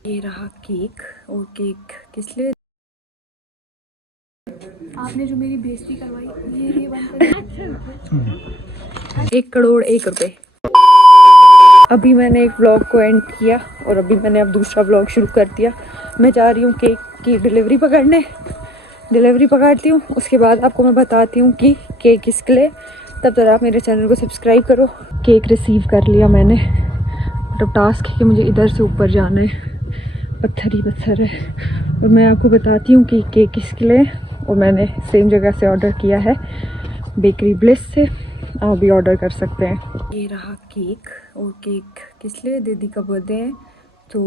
ये रहा केक। और केक किस लिए? आपने जो मेरी बेइज्जती करवाई ये बंद कर। 1 करोड़ 1 रुपए। अभी मैंने एक व्लॉग को एंड किया और अभी मैंने अब दूसरा व्लॉग शुरू कर दिया। मैं जा रही हूँ केक की डिलीवरी पकड़ने। डिलीवरी पकड़ती हूँ, उसके बाद आपको मैं बताती हूँ कि केक किसके लिए। तब तक आप मेरे चैनल को सब्सक्राइब करो। केक रिसीव कर लिया मैंने। मतलब टास्क है कि मुझे इधर से ऊपर जाना है, पत्थर ही पत्थर है। और मैं आपको बताती हूँ कि केक किसके लिए। और मैंने सेम जगह से ऑर्डर किया है, बेकरी ब्लिस से। आप भी ऑर्डर कर सकते हैं। ये रहा केक। और केक किस लिए? दीदी का बर्थडे है तो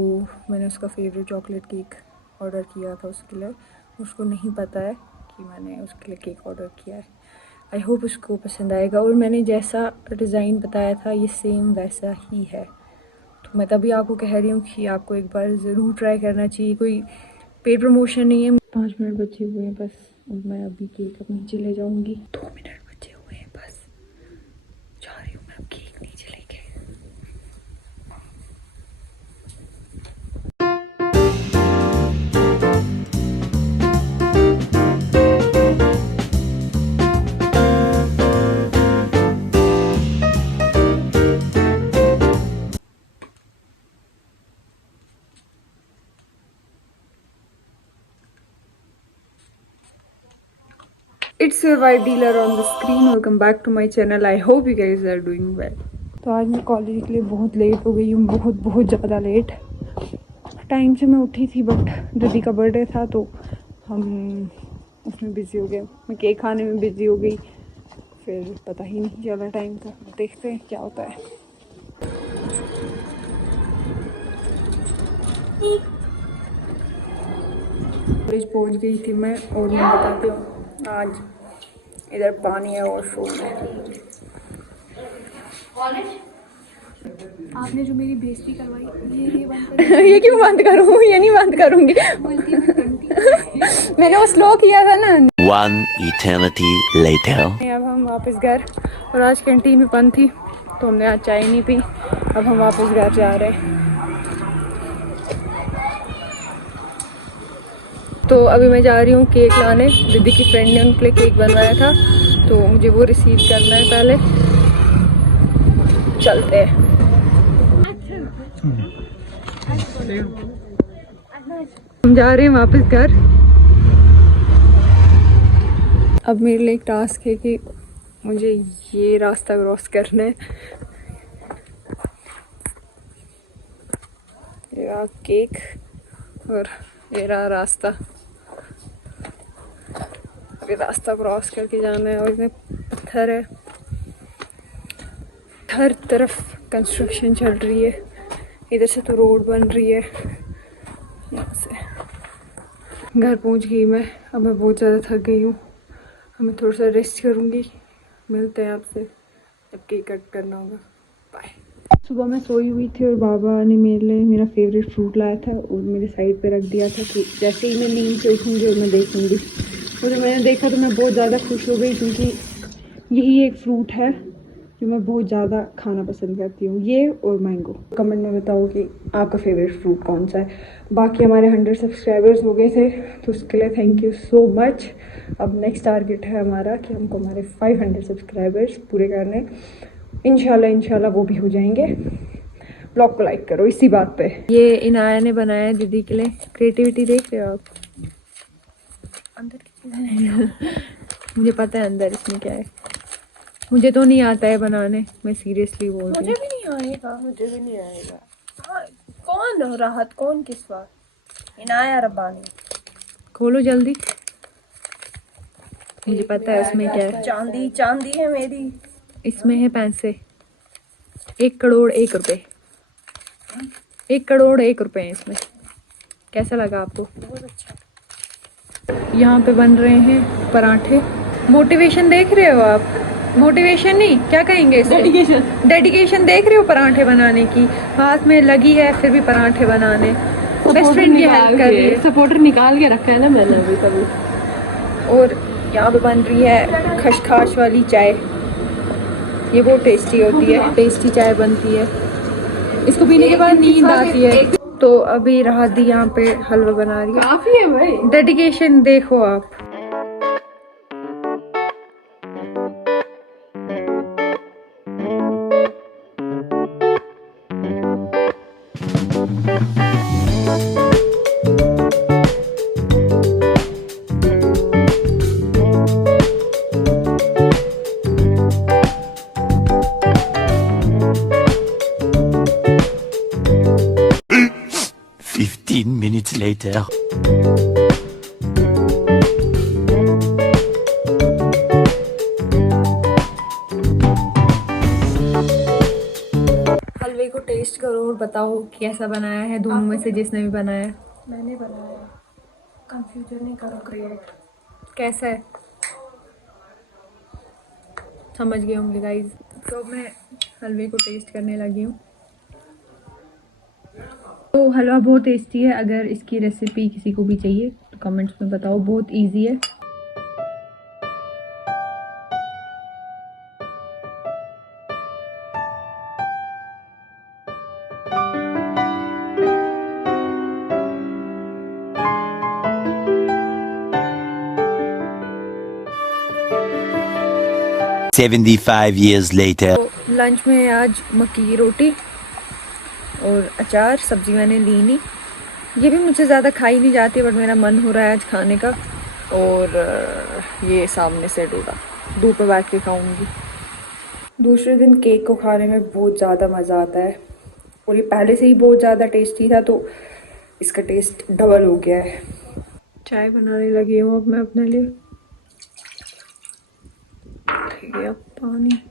मैंने उसका फेवरेट चॉकलेट केक ऑर्डर किया था उसके लिए। उसको नहीं पता है कि मैंने उसके लिए केक ऑर्डर किया है। आई होप उसको पसंद आएगा। और मैंने जैसा डिज़ाइन बताया था ये सेम वैसा ही है। तो मैं तभी आपको कह रही हूँ कि आपको एक बार ज़रूर ट्राई करना चाहिए। कोई पेड प्रमोशन नहीं है। 5 मिनट बचे हुए हैं बस। और मैं अभी केक अब नीचे ले जाऊँगी। 2 मिनट बचे हुए हैं बस। जा रही हूँ मैं अब केक नीचे लेके। It's your white dealer on the screen. Welcome back to my channel. I hope you guys are doing well. तो आज मैं कॉलेज के लिए बहुत लेट हो गई हूँ, बहुत ज़्यादा लेट। टाइम से मैं उठी थी बट दीदी का बर्थडे था तो हम उसमें बिज़ी हो गए। मैं केक खाने में बिज़ी हो गई, फिर पता ही नहीं चला टाइम का। देखते हैं क्या होता है। कॉलेज पहुँच गई थी मैं। और मैं बताती हूँ आज इधर पानी है और शोर है। आपने जो मेरी बेइज्जती करवाई ये बंद कर। ये क्यों बंद करूँ? ये नहीं बंद करूँगी। मैंने वो स्लो किया था ना। One eternity later. अब हम वापस घर। और आज कैंटीन में बंद थी तो हमने आज चाय नहीं पी। अब हम वापस घर जा रहे हैं। तो अभी मैं जा रही हूँ केक लाने। दीदी की फ्रेंड ने उनके लिए केक बनवाया था तो मुझे वो रिसीव करना है पहले। चलते हैं। हम जा रहे हैं वापस घर। अब मेरे लिए एक टास्क है कि मुझे ये रास्ता क्रॉस करना है। ये रहा केक और ये रहा रास्ता। अभी रास्ता क्रॉस करके जाना है और इसमें पत्थर है। हर तरफ कंस्ट्रक्शन चल रही है। इधर से तो रोड बन रही है। यहाँ से घर पहुँच गई मैं। अब मैं बहुत ज़्यादा थक गई हूँ। अब मैं थोड़ा सा रेस्ट करूँगी। मिलते हैं आपसे जब केक कट करना होगा। बाय। सुबह मैं सोई हुई थी और बाबा ने मेरे लिए मेरा फेवरेट फ्रूट लाया था और मेरे साइड पे रख दिया था कि जैसे ही मैं नींद से उठूँगी और मैं देखूँगी। और जब मैंने देखा तो मैं बहुत ज़्यादा खुश हो गई क्योंकि यही एक फ्रूट है जो मैं बहुत ज़्यादा खाना पसंद करती हूँ, ये और मैंगो। कमेंट में बताओ कि आपका फेवरेट फ्रूट कौन सा है। बाकी हमारे 100 सब्सक्राइबर्स हो गए थे तो उसके लिए थैंक यू सो मच। अब नेक्स्ट टारगेट है हमारा कि हमको हमारे 500 सब्सक्राइबर्स पूरे करने। इंशाल्लाह वो भी हो जाएंगे। ब्लॉग को लाइक करो इसी बात पे। ये इनाया ने बनाया है दीदी के लिए। क्रिएटिविटी देख रहे हो आप? अंदर मुझे पता है अंदर इसमें क्या है। मुझे तो नहीं आता है बनाने, मैं सीरियसली बोल रही हूँ। मुझे भी नहीं आएगा। मुझे भी नहीं आएगा। हाँ, कौन राहत कौन किस बार? इनाया रब्बानी। खोलो जल्दी। मुझे पता है उसमें क्या है। चांदी चांदी है मेरी। इसमें है पैसे। 1 करोड़ 1 रुपए। 1 करोड़ 1 रुपए है इसमें। कैसा लगा आपको? बहुत अच्छा। यहाँ पे बन रहे हैं पराठे। मोटिवेशन देख रहे हो आप? मोटिवेशन नहीं, क्या कहेंगे इसे? डेडिकेशन देख रहे हो पराठे बनाने की? हाथ में लगी है फिर भी पराठे बनाने। बेस्ट फ्रेंड की हेल्प कर रही है। सपोर्टर निकाल के रखा है ना मैंने अभी कभी। और यहाँ पे बन रही है खशखाश वाली चाय। ये बहुत टेस्टी होती है। टेस्टी चाय बनती है। इसको पीने के बाद नींद आती है। तो अभी राहत दी यहाँ पे हलवा बना रही है। काफी है भाई। डेडिकेशन देखो आप। Minutes later. हलवे को टेस्ट करो और बताओ कैसा बनाया है दोनों में से जिसने भी बनाया है। मैंने बनाया, कंफ्यूजन नहीं करो क्रिएट। कैसा है समझ गए होंगे गाइस। तो मैं हलवे को टेस्ट करने लगी हूँ। तो हलवा बहुत टेस्टी है। अगर इसकी रेसिपी किसी को भी चाहिए तो कमेंट्स में बताओ, बहुत इजी है। $75 years later. तो लंच में आज मक्की की रोटी और अचार, सब्जी मैंने ली नहीं। ये भी मुझे ज़्यादा खाई नहीं जाती बट मेरा मन हो रहा है आज खाने का। और ये सामने से धूप पे बैठ के खाऊंगी। दूसरे दिन केक को खाने में बहुत ज़्यादा मज़ा आता है और ये पहले से ही बहुत ज़्यादा टेस्टी था तो इसका टेस्ट डबल हो गया है। चाय बनाने लगी हूँ अब मैं अपने लिए। ठीक है, अब पानी।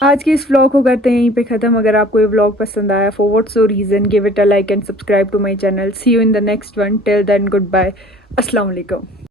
आज के इस व्लॉग को करते हैं यहीं पे ख़त्म। अगर आपको ये व्लॉग पसंद आया for what so reason give it a like and subscribe to my channel. See you in the next one. Till then goodbye. अस्सलाम वालेकुम।